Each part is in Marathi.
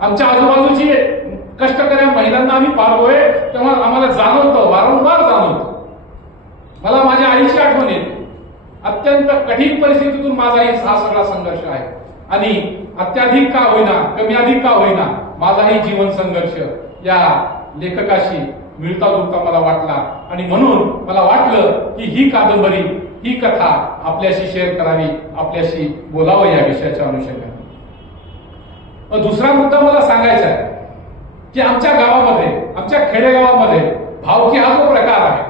आमच्या आजूबाजूची कष्टकऱ्या महिलांना आम्ही पाहतोय तेव्हा आम्हाला जाणवतं, वारंवार जाणवतं. मला माझ्या आईची आठवण येते. अत्यंत कठीण परिस्थितीतून माझा हा सगळा संघर्ष आहे आणि अत्याधिक का होईना, कमी अधिक का होईना, माझाही जीवन संघर्ष या लेखकाशी मिळता जुळता मला वाटला आणि म्हणून मला वाटलं की ही कादंबरी, ही कथा आपल्याशी शेअर करावी, आपल्याशी बोलावं या विषयाच्या अनुषंगाने. दुसरा मुद्दा मला सांगायचा आहे की आमच्या गावामध्ये, आमच्या खेडेगावामध्ये भावकी हा जो प्रकार आहे,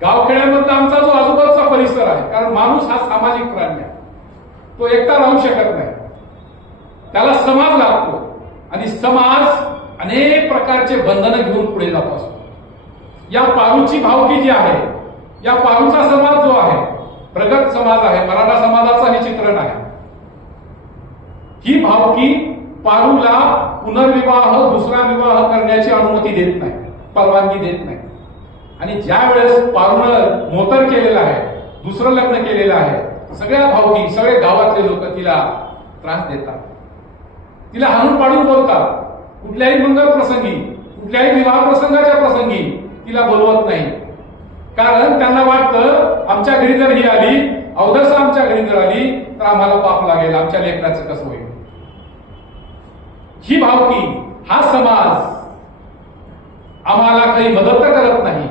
गावखेड्यामधला आमचा जो आजूबाजूचा परिसर आहे, कारण माणूस हा सामाजिक प्राणी आहे, तो एकटा राहू शकत नाही, त्याला समाज लागतो आणि समाज अनेक प्रकारचे बंधनं घेऊन पुढे जात असतो. या पारूची भावकी जी आहे, या पारूचा समाज जो आहे, प्रगत समाज आहे, मराठा समाजाचं हे चित्रण आहे. ही भावकी पारूला पुनर्विवाह, दुसरा विवाह करण्याची अनुमती देत नाही, परवानगी देत नाही. आणि ज्या वेळेस पारूनं मोतर केलेला आहे, दुसरं लग्न केलेलं आहे, सगळ्या भावकी, सगळे गावातले लोक तिला त्रास देतात, तिला हाणून पाडून बोलतात. कुठल्याही मंगल प्रसंगी, कुठल्याही विवाह प्रसंगाच्या प्रसंगी तिला बोलवत नाही, कारण त्यांना वाटतं आमच्या घरी जर ही आली, अवधस आमच्या घरी जर आली तर आम्हाला पाप लागेल, आमच्या लेकराचं कसं होईल. ही भावकी, हा समाज आम्हाला काही मदत करत नाही,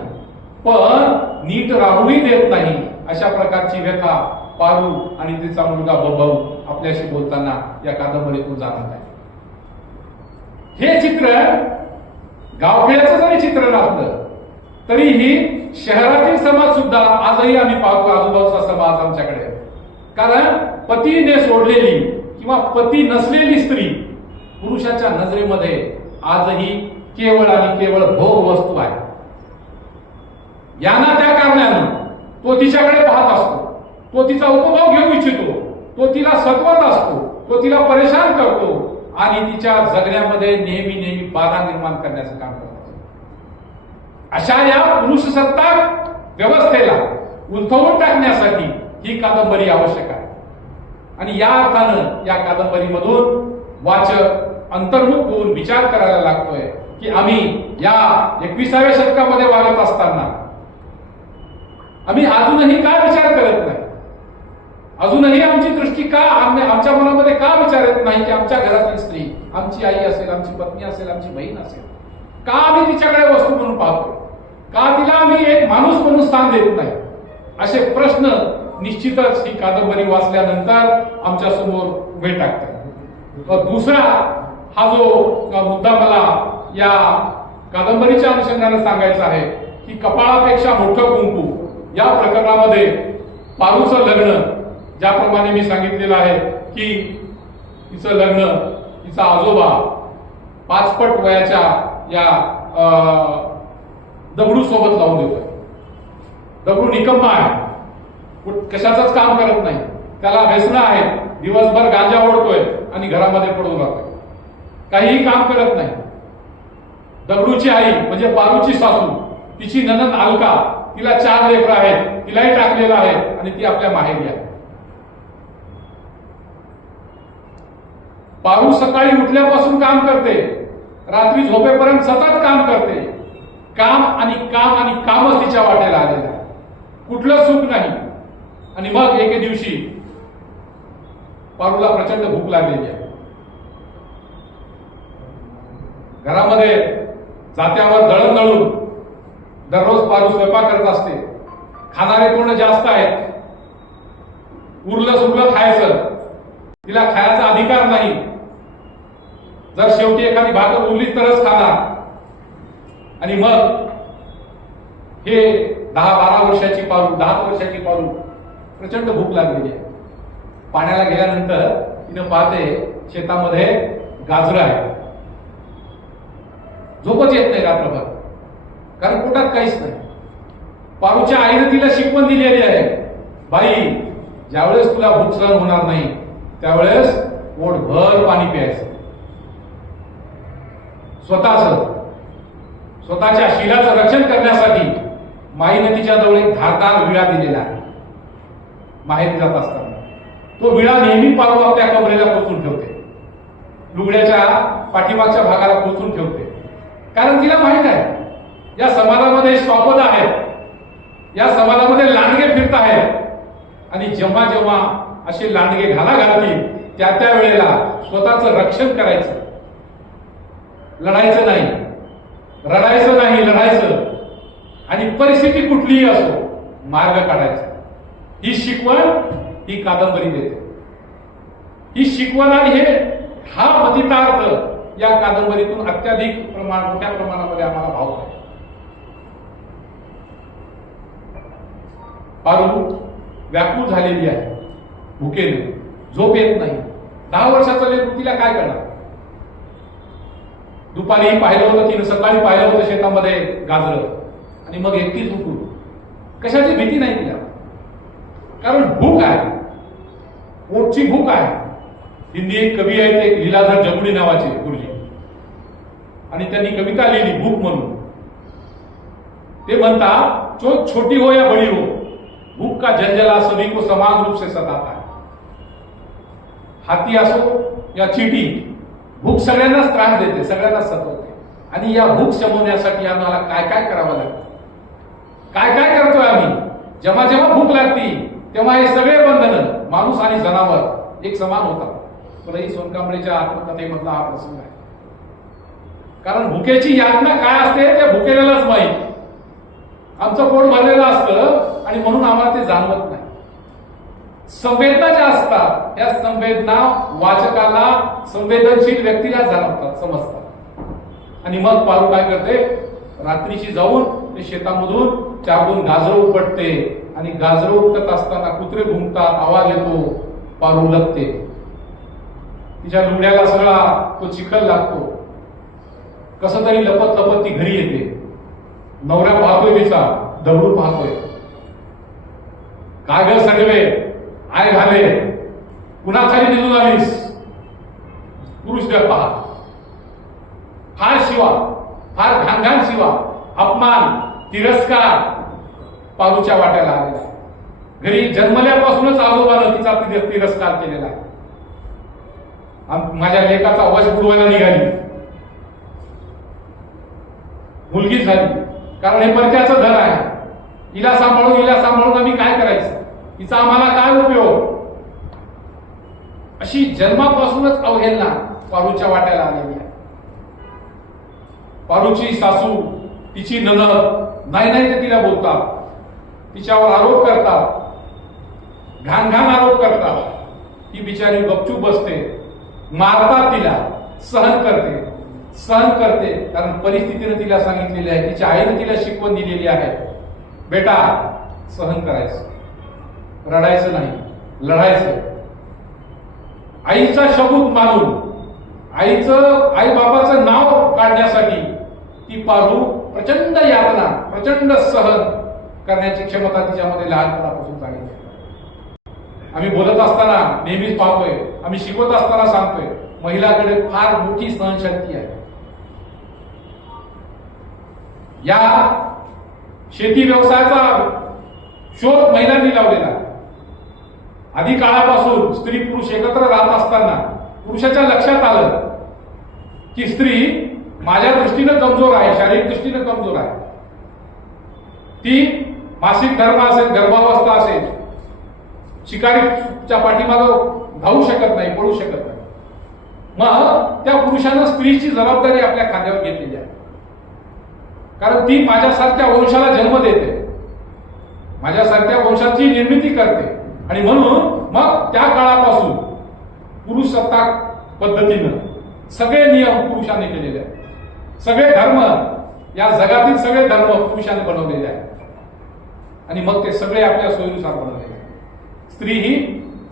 पण नीट राहूही देत नाही. अशा प्रकारची व्यथा पारू आणि तिचा मुलगा बबू आपल्याशी बोलताना या कादंबरीतून जाणवत आहे. हे चित्र गावखेड्याचं जरी चित्रण असलं तरीही शहरातील समाज सुद्धा आजही आम्ही पाहतो, आजूबाजूचा समाज आमच्याकडे. कारण पतीने सोडलेली किंवा पती नसलेली स्त्री पुरुषाच्या नजरेमध्ये आजही केवळ आणि केवळ भोग वस्तू आहे. याना त्या कारणानं तो तिच्याकडे पाहत असतो, तो तिचा उपभोग घेऊ इच्छितो, तो तिला सतवत असतो, तो तिला परेशान करतो आणि तिच्या जगण्यामध्ये नेहमी नेहमी बाधा निर्माण करण्याचं काम करतो. अशा या पुरुषसत्ताक व्यवस्थेला उलथवून टाकण्यासाठी ही कादंबरी आवश्यक आहे. आणि या अर्थानं या कादंबरीमधून वाचक अंतर्मुख होऊन विचार करायला लागतोय की आम्ही या 21व्या शतकामध्ये वागत असताना आम्ही अजूनही का विचार करत नाही, अजूनही आमची दृष्टी का, आमच्या मनामध्ये का विचार येत नाही की आमच्या घरातील स्त्री, आमची आई असेल, आमची पत्नी असेल, आमची बहीण असेल, का आम्ही तिच्याकडे वस्तू म्हणून पाहतो, का तिला आम्ही एक माणूस म्हणून स्थान देत नाही. असे प्रश्न निश्चितच ही कादंबरी वाचल्यानंतर आमच्या समोर उभे टाकतात. दुसरा हा जो मुद्दा मला या कादंबरीच्या अनुषंगाने सांगायचा आहे की कपाळापेक्षा मोठं कुंकू या प्रकरणामध्ये पारूचं लग्न, ज्याप्रमाणे मी सांगितलेलं आहे की तिचं लग्न तिचा आजोबा 5 पट वयाच्या या दगडू सोबत लावून देतोय. दगडू निकम्मा आहे, कशाचंच काम करत नाही, त्याला व्यसन आहे, दिवसभर गांजा ओढतोय आणि घरामध्ये पडून राहतोय, काहीही काम करत नाही. दगडूची आई म्हणजे पारूची सासू, तिची नणंद अलका, तिला 4 लेकरं आहेत, तिलाही टाकलेलं आहे आणि ती आपल्या माहेरी आहे. पारू सकाळी उठल्यापासून काम करते, रात्री झोपेपर्यंत सतत काम करते. काम आणि काम आणि कामच तिच्या वाटेला आलेलं आहे, कुठलं सुख नाही. आणि मग एके दिवशी पारूला प्रचंड भूक लागलेली आहे. घरामध्ये जात्यावर दळण दळून दररोज पारू स्वयंपाक करत असते. खाणारे कोण जास्त आहेत, उरलं सुरलं खायचं, तिला खायचा अधिकार नाही. जर शेवटी एखादी भाकर उरली तरच खाणार. आणि मग हे 10-12 वर्षाची पारू, 10 वर्षाची पारू प्रचंड भूक लागलेली आहे. पाण्याला गेल्यानंतर तिनं पाहते शेतामध्ये गाजरं आहे. झोपच येत नाही रात्रभर, कारण पोटात काहीच नाही. पारूच्या आईने तिला शिकवण दिलेली आहे, बाई ज्यावेळेस तुला भूक सहन होणार नाही त्यावेळेस पोटभर पाणी प्यायचं. स्वतःच्या शिलाचं रक्षण करण्यासाठी माईने तिच्या जवळ एक धारदार विळा दिलेला आहे. माहेरी जात असताना तो विळा नेहमी पारू आपल्या कमरेला पोचून ठेवते. लुगड्याच्या पाठीमागच्या भागाला पोचून ठेवते. कारण तिला माहित आहे या समाजामध्ये स्वापद आहेत, या समाजामध्ये लांडगे फिरत आहेत आणि जेव्हा जेव्हा असे लांडगे घालतील त्या वेळेला स्वतःचं रक्षण करायचं, लढायचं नाही, रडायचं नाही, लढायचं आणि परिस्थिती कुठलीही असो मार्ग काढायचा. ही शिकवण ही कादंबरी देते. ही शिकवण आणि हा मतितार्थ या कादंबरीतून अत्याधिक मोठ्या प्रमाणामध्ये आम्हाला भावतो आहे. पारू व्याकुळ झालेली आहे भुकेने, झोप येत नाही. 10 वर्षाचा लेकरू तिला काय करणार? दुपारी पाहिलं होतं तिनं, सकाळी पाहिलं होतं शेतामध्ये गाजरं आणि मग एकटीच उठून. कशाची भीती नाही तिला, कारण भूक आहे, पोटची भूक आहे. हिंदी एक कवी आहेत, एक लीलाधर जगुडी नावाचे गुरुजी, आणि त्यांनी कविता लिहिली भूक म्हणून. ते म्हणतात, जो छोटी हो या बड़ी हो, भूख का जंजला सभी को समान रूप से सताता है. हाती असो या चीटी, भूक सगळ्यांनाच त्रास देते, सगळ्यांनाच सतवते. आणि या भूक शमवण्यासाठी आम्हाला काय काय करावं लागतं, काय काय करतोय आम्ही. जेव्हा जेव्हा भूक लागती तेव्हा हे सगळे बंधनं माणूस आणि जनावर एक समान होतात. ही सोनकांबळेच्या आत्मकथेमधला हा प्रसंग आहे. कारण भुकेची यातना काय असते त्या भुकेल्यालाच माहीत. आमचं पोट भरलेलं असतं आणि म्हणून आम्हाला ते जाणवत नाही. संवेदना ज्या असतात त्या संवेदना वाचकाला, संवेदनशील व्यक्तीला जाणवतात, समजतात. आणि मग पारू काय करते, रात्रीची जाऊन ते शेतामधून 4-2 गाजरं उपटते आणि गाजरं उपटत असताना कुत्रे भुंकतात, आवाज येतो, पारू लपते. तिच्या लुगड्याला सगळा तो चिखल लागतो. कसं तरी लपत लपत ती घरी येते. नवऱ्या पाहतोय, तिचा दगडू पाहतोय. काय ग सडवे, आय घाले, पुन्हा खाली निघून आलीस. पुरुष पहा, फार शिवा, फार घाणघाण शिवा, अपमान, तिरस्कार पारूच्या वाट्याला आलेला. घरी जन्मल्यापासूनच आजोबानं तिचा तिरस्कार केलेला आहे. माझ्या लेकाचा वश बुडवायला निघाली, मुलगी झाली, कारण हे परक्याचं धन आहे. हिला सांभाळून आम्ही काय करायचं, हिचा आम्हाला काय उपयोग. अशी जन्मापासूनच अवहेलना पारूच्या वाट्याला आलेली आहे. पारूची सासू, तिची नणद नाही ते तिला बोलतात, तिच्यावर आरोप करतात, घाण आरोप करतात. ही बिचारी गपचूप बसते, मारतात तिला, सहन करते. कारण परिस्थितीने तिला सांगितलेली आहे, तिच्या आईने तिला शिकवण दिलेली आहे, बेटा सहन करायचं, रडायचं नाही, लढायचं. आईचा शब्द मानून, आई बाबाचं नाव काढण्यासाठी ती पारू प्रचंड यातना, प्रचंड सहन करण्याची क्षमता तिच्यामध्ये लहानपणापासून सांगितली. आम्ही बोलत असताना नेहमीच पाहतोय, आम्ही शिकवत असताना सांगतोय, महिलाकडे फार मोठी सहनशक्ती आहे. या शेती व्यवसायाचा शोध महिलांनी लावलेला. आधी काळापासून स्त्री पुरुष एकत्र राहत असताना पुरुषाच्या लक्षात आलं की स्त्री माझ्या दृष्टीनं कमजोर आहे, शारीरिक दृष्टीनं कमजोर आहे. ती मासिक धर्म असेल, गर्भावस्था असेल, शिकारीच्या पाठीमागं धावू शकत नाही, पळू शकत नाही. मग त्या पुरुषानं स्त्रीची जबाबदारी आपल्या खांद्यावर घेतलेली आहे. कारण ती माझ्यासारख्या वंशाला जन्म देते, माझ्यासारख्या वंशाची निर्मिती करते. आणि म्हणून मग त्या काळापासून पुरुष सत्ताक पद्धतीनं सगळे नियम पुरुषांनी केलेले आहेत. सगळे धर्म, या जगातील सगळे धर्म पुरुषांनी बनवलेले आहेत आणि मग ते सगळे आपल्या सोयीनुसार बनवलेले आहेत. स्त्री ही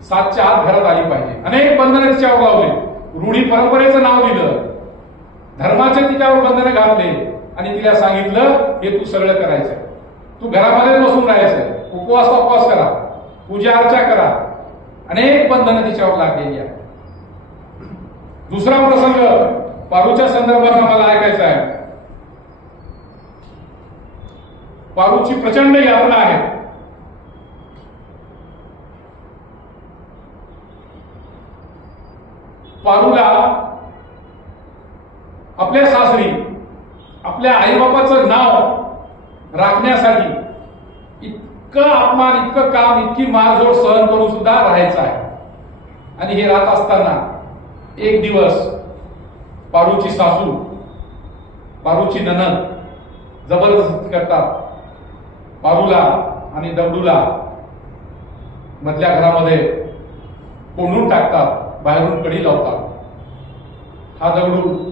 7च्या आत घरात आली पाहिजे. अनेक बंधने तिच्यावर लावले, रूढी परंपरेचं नाव दिलं, धर्माचे तिच्यावर बंधने घातले आणि तिला सांगितलं हे तू सगळं करायचं, तू घरामध्ये बसून राहायचं, उपवास करा, पूजा अर्चा करा. अनेक बंधनं तिच्यावर लागलेली आहेत. दुसरा प्रसंग पारूच्या संदर्भात आम्हाला ऐकायचा आहे. पारूची प्रचंड यातना आहे. पारूला आपल्या सासरी आपल्या आईबापाचं नाव राखण्यासाठी इतकं अपमान, इतकं काम, इतकी मारझोड सहन करून सुद्धा राहायचं आहे. आणि हे राहत असताना एक दिवस पारूची सासू, पारूची नणंद जबरदस्ती करतात. पारूला आणि दगडूला मधल्या घरामध्ये कोंडून टाकतात, बाहेरून कडी लावतात. हा दगडू